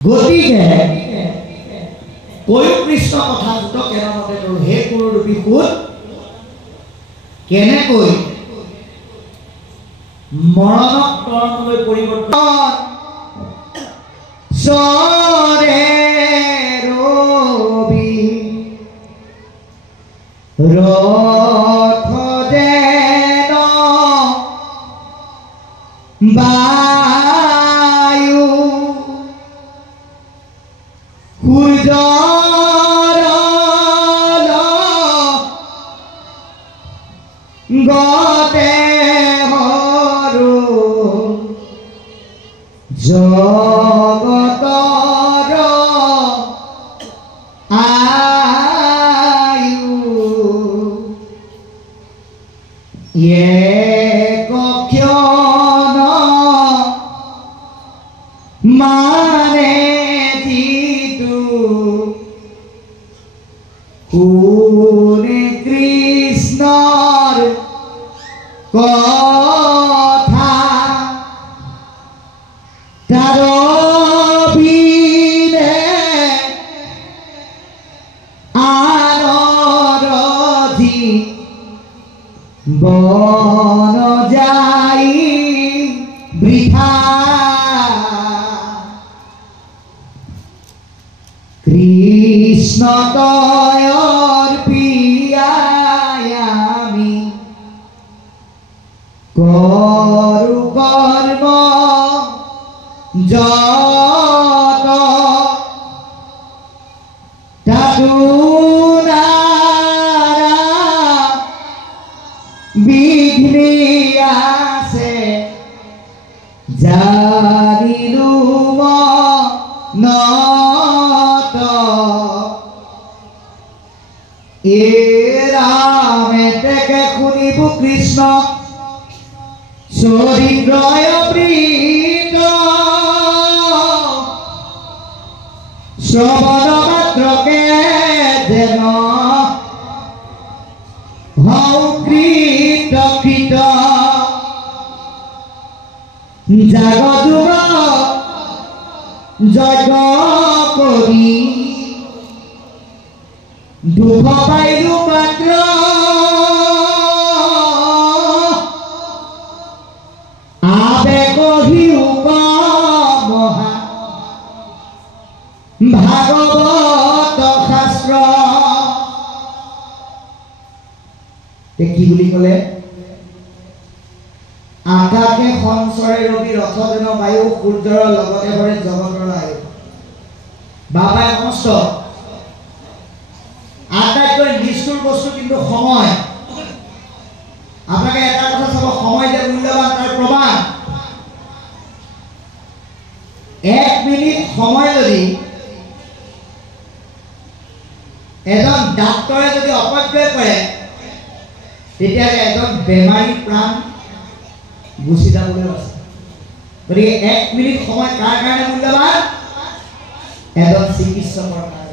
গতিকে কৈও কৃষ্ণ কথা দুট কেনেমতে তোৰ হে কুৰুৰূপী সুত কেনেকৈ মৰণক তৰণলৈ পৰিৱৰ্তন সৰে ৰবি ৰথ দেন বায়ু সূৰ্যৰ গতে হৰো জগতৰ আয়ু ক্ষণ মানে যিটো কোনে কৃষ্ণৰ কথা তাৰ বিনে আনৰধি বন যাই বৃথা কৃষ্ণ তয়ৰ পিয়াই আমি কৰো কৰ্ম যত তাতো নাৰা বিঘ্নি আছে জানিলো মনত এ ৰামে তেকে শুনিব কৃষ্ণ চৰিদ্ৰয় প্ৰীত শ্ৰৱণ মাত্ৰকে যেন হও কৃত কৃত জাগযুগ যজ্ঞ কৰি দুখ পাইলো মাত্ৰ ভাগৱত শাস্ত্ৰ কি বুলি ক'লে আকাশে সঞ্চৰে ৰবি ৰথ দেন বায়ু সূৰ্যৰ লগতে ভৰে জগতৰ আয়ু বাবাই সমস্ত আটাইতকৈ নিষ্ঠুৰ বস্তু কিন্তু সময় আপোনালোকে এটা কথা চাব সময় যে মূল্যৱান তাৰ প্ৰমাণ 1 মিনিট সময় যদি এজন ডাক্তৰে যদি অপব্যয় কৰে তেতিয়াহ'লে এজন বেমাৰী প্ৰাণ গুচি যাবলৈ আছে গতিকে 1 মিনিট সময় কাৰ কাৰণে মূল্যৱান এজন চিকিৎসকৰ কাৰণে